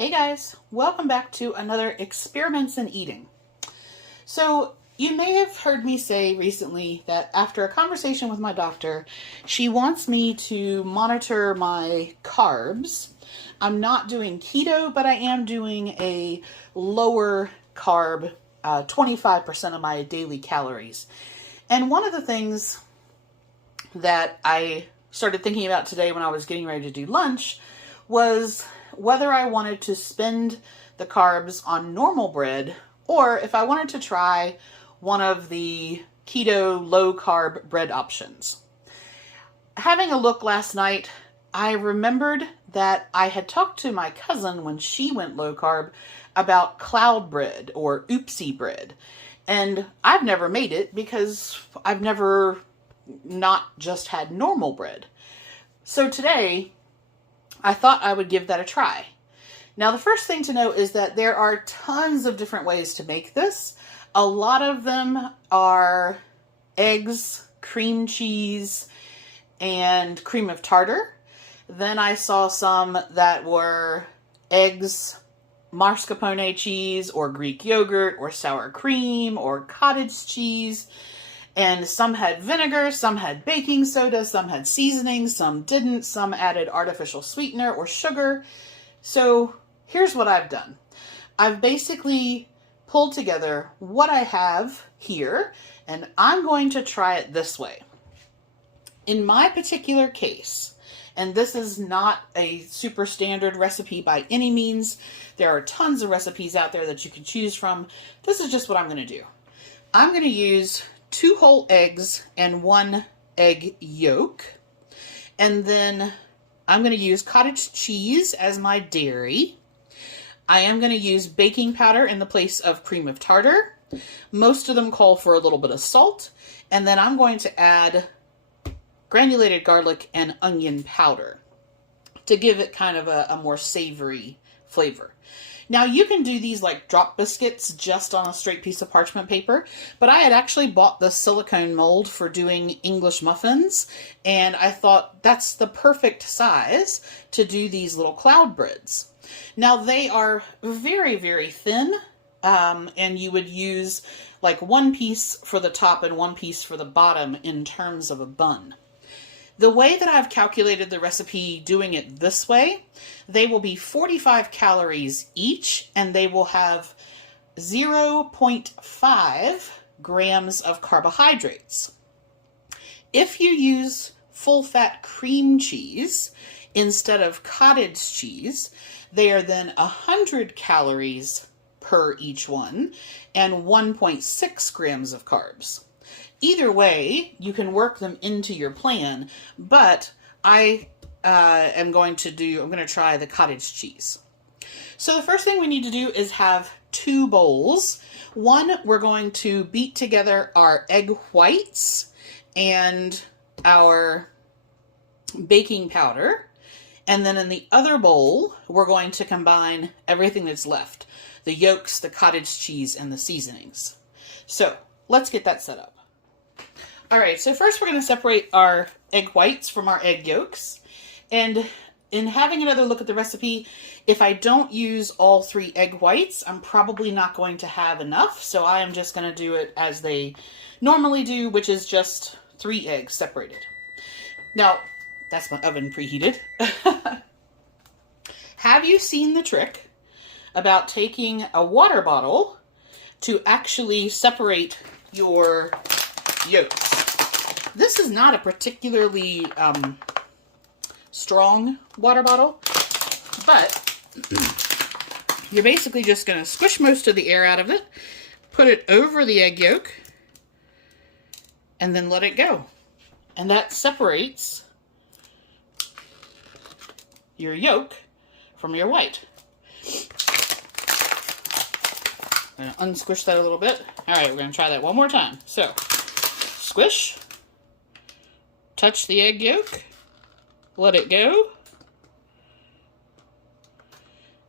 Hey guys, welcome back to another Experiments in Eating. So you may have heard me say recently that after a conversation with my doctor, she wants me to monitor my carbs. I'm not doing keto, but I am doing a lower carb, 25% of my daily calories. And one of the things that I started thinking about today when I was getting ready to do lunch was whether I wanted to spend the carbs on normal bread or if I wanted to try one of the keto low carb bread options. Having a look last night, I remembered that I had talked to my cousin when she went low carb about cloud bread or Oopsie bread. And I've never made it because I've never not just had normal bread. So today, I thought I would give that a try. Now, the first thing to know is that there are tons of different ways to make this. A lot of them are eggs, cream cheese, and cream of tartar. Then I saw some that were eggs, mascarpone cheese, or Greek yogurt, or sour cream, or cottage cheese. And some had vinegar, some had baking soda, some had seasoning, some didn't, some added artificial sweetener or sugar. So here's what I've done. I've basically pulled together what I have here, and I'm going to try it this way. In my particular case, and this is not a super standard recipe by any means, there are tons of recipes out there that you can choose from. This is just what I'm going to do. I'm going to use 2 whole eggs and 1 egg yolk. And then I'm going to use cottage cheese as my dairy. I am going to use baking powder in the place of cream of tartar. Most of them call for a little bit of salt. And then I'm going to add granulated garlic and onion powder to give it kind of a more savory flavor. Now, you can do these like drop biscuits just on a straight piece of parchment paper, but I had actually bought the silicone mold for doing English muffins, and I thought that's the perfect size to do these little cloud breads. Now, they are very, very thin, and you would use like 1 piece for the top and 1 piece for the bottom in terms of a bun. The way that I've calculated the recipe doing it this way, they will be 45 calories each, and they will have 0.5 grams of carbohydrates. If you use full-fat cream cheese instead of cottage cheese, they are then 100 calories per each one and 1.6 grams of carbs. Either way, you can work them into your plan, but I'm going to try the cottage cheese. So the first thing we need to do is have 2 bowls. One, we're going to beat together our egg whites and our baking powder. And then in the other bowl, we're going to combine everything that's left. The yolks, the cottage cheese, and the seasonings. So let's get that set up. All right, so first we're going to separate our egg whites from our egg yolks. And in having another look at the recipe, if I don't use all 3 egg whites, I'm probably not going to have enough. So I am just going to do it as they normally do, which is just 3 eggs separated. Now, that's my oven preheated. Have you seen the trick about taking a water bottle to actually separate your yolks? This is not a particularly strong water bottle, but you're basically just going to squish most of the air out of it, put it over the egg yolk, and then let it go. And that separates your yolk from your white. I'm going to unsquish that a little bit. All right, we're going to try that one more time. So, squish. Touch the egg yolk, let it go.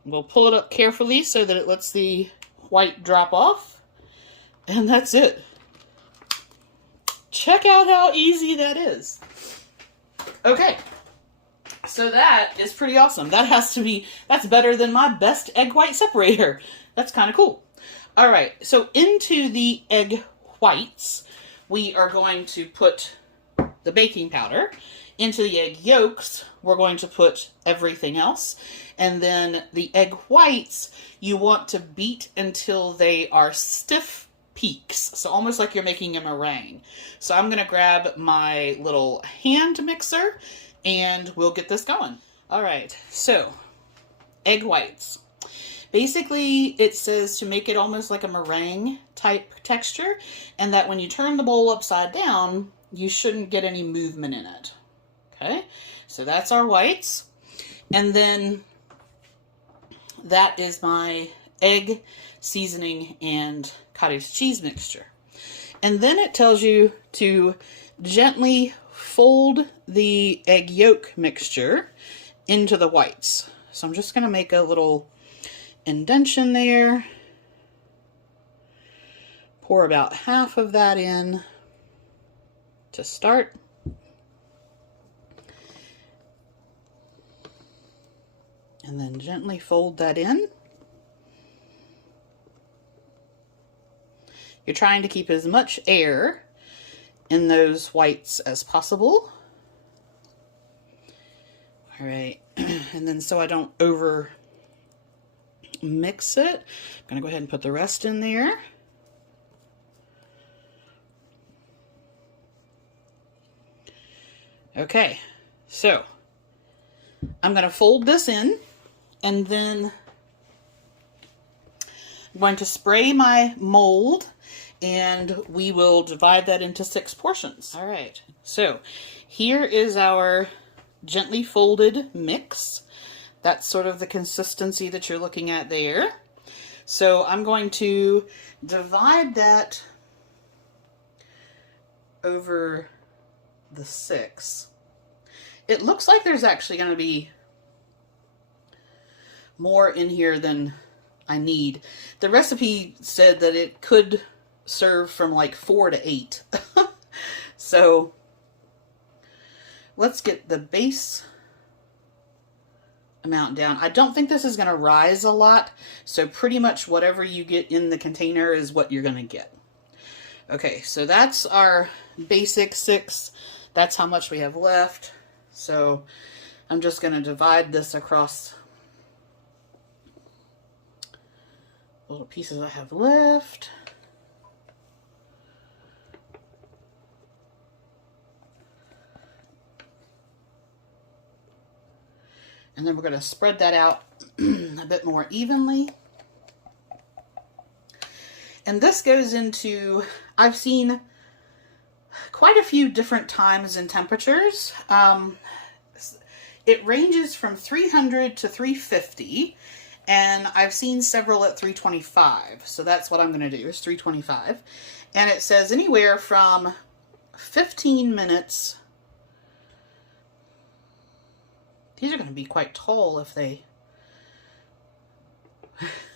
We'll pull it up carefully so that it lets the white drop off. And that's it. Check out how easy that is. Okay, So that is pretty awesome. That's better than my best egg white separator. That's kind of cool. All right, so into the egg whites, we are going to put the baking powder. Into the egg yolks, we're going to put everything else. And then the egg whites, you want to beat until they are stiff peaks. So almost like you're making a meringue. So I'm going to grab my little hand mixer and we'll get this going. All right, so egg whites. Basically, it says to make it almost like a meringue type texture, and that when you turn the bowl upside down, you shouldn't get any movement in it. Okay, so that's our whites. And then that is my egg seasoning and cottage cheese mixture. And then it tells you to gently fold the egg yolk mixture into the whites. So I'm just going to make a little indentation there. Pour about half of that in to start. And then gently fold that in. You're trying to keep as much air in those whites as possible. All right, and then so I don't over mix it, I'm gonna go ahead and put the rest in there. Okay, so I'm gonna fold this in, and then I'm going to spray my mold, and we will divide that into 6 portions. All right, so here is our gently folded mix. That's sort of the consistency that you're looking at there. So I'm going to divide that over the 6. It looks like there's actually going to be more in here than I need. The recipe said that it could serve from like 4 to 8. So let's get the base amount down. I don't think this is going to rise a lot, so pretty much whatever you get in the container is what you're going to get. Okay, so that's our basic 6. That's how much we have left. So I'm just going to divide this across the little pieces I have left. And then we're going to spread that out a bit more evenly. And this goes into, I've seen quite a few different times and temperatures. It ranges from 300 to 350, and I've seen several at 325. So that's what I'm going to do, is 325. And it says anywhere from 15 minutes. These are going to be quite tall if they...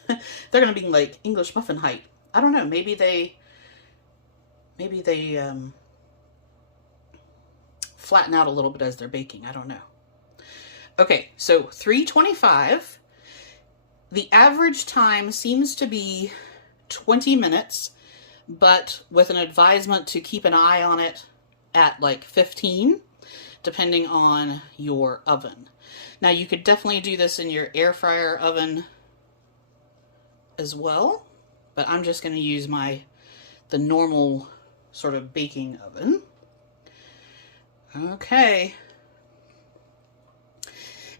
They're going to be like English muffin height. I don't know. Maybe they flatten out a little bit as they're baking. I don't know. Okay, so 325. The average time seems to be 20 minutes, but with an advisement to keep an eye on it at like 15, depending on your oven. Now, you could definitely do this in your air fryer oven as well, but I'm just going to use the normal sort of baking oven. Okay.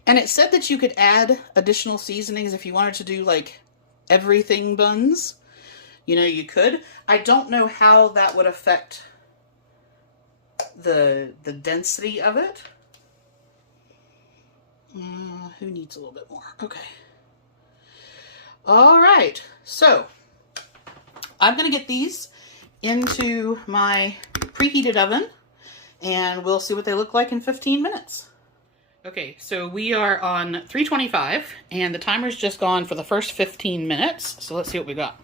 And it said that you could add additional seasonings if you wanted to do like everything buns. You know, you could. I don't know how that would affect the density of it. Who needs a little bit more? Okay. All right. So I'm going to get these into my preheated oven, and we'll see what they look like in 15 minutes. Okay, so we are on 325, and the timer's just gone for the first 15 minutes. So let's see what we got.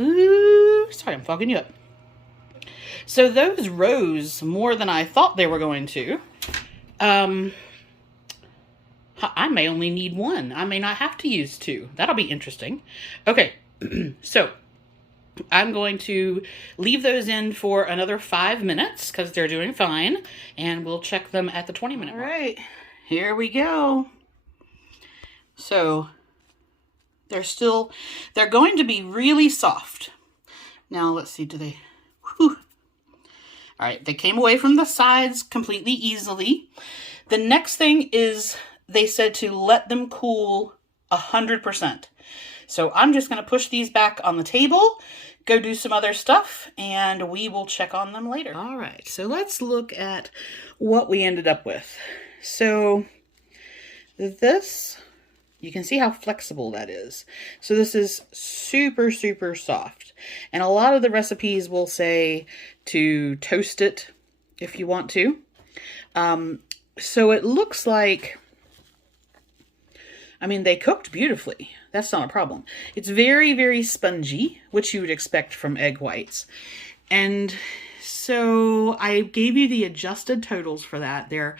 Ooh, sorry, I'm fogging you up. So those rose more than I thought they were going to. I may only need one. I may not have to use two. That'll be interesting. Okay, so I'm going to leave those in for another 5 minutes because they're doing fine, and we'll check them at the 20-minute mark. All right, here we go. So they're going to be really soft. Now let's see, whew. All right, they came away from the sides completely easily. The next thing is they said to let them cool 100%. So I'm just going to push these back on the table, go do some other stuff, and we will check on them later. All right, so let's look at what we ended up with. So this, you can see how flexible that is. So this is super, super soft. And a lot of the recipes will say to toast it if you want to. So it looks like, I mean, they cooked beautifully. That's not a problem. It's very, very spongy, which you would expect from egg whites. And so I gave you the adjusted totals for that. They're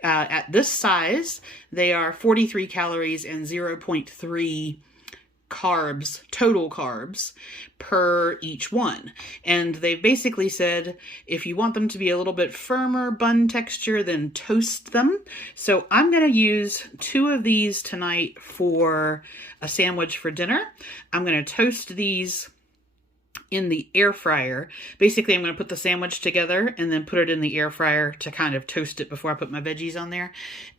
at this size, they are 43 calories and 0.3 carbs, total carbs, per each one. And they've basically said, if you want them to be a little bit firmer bun texture, then toast them. So I'm going to use 2 of these tonight for a sandwich for dinner. I'm going to toast these in the air fryer. Basically, I'm going to put the sandwich together and then put it in the air fryer to kind of toast it before I put my veggies on there.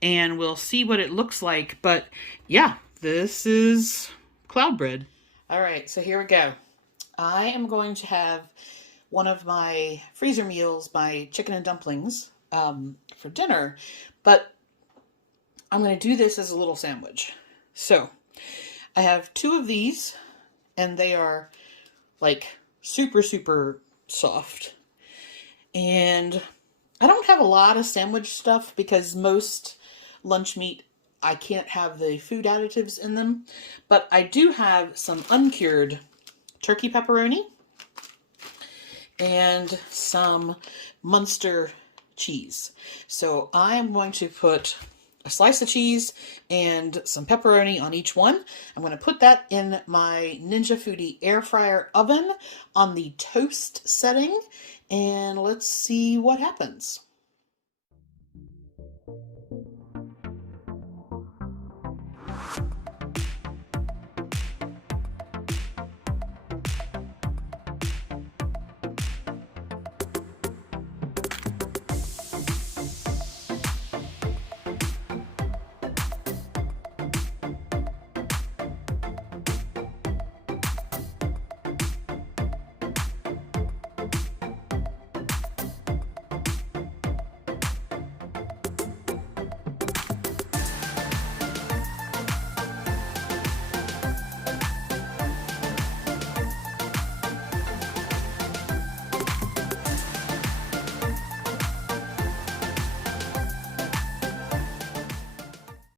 And we'll see what it looks like. But yeah, this is cloud bread. All right, so here we go. I am going to have one of my freezer meals, my chicken and dumplings, for dinner, but I'm going to do this as a little sandwich. So I have 2 of these, and they are like super, super soft. And I don't have a lot of sandwich stuff because most lunch meat, I can't have the food additives in them, but I do have some uncured turkey pepperoni and some Munster cheese. So I'm going to put a slice of cheese and some pepperoni on each one. I'm going to put that in my Ninja Foodie air fryer oven on the toast setting, and let's see what happens.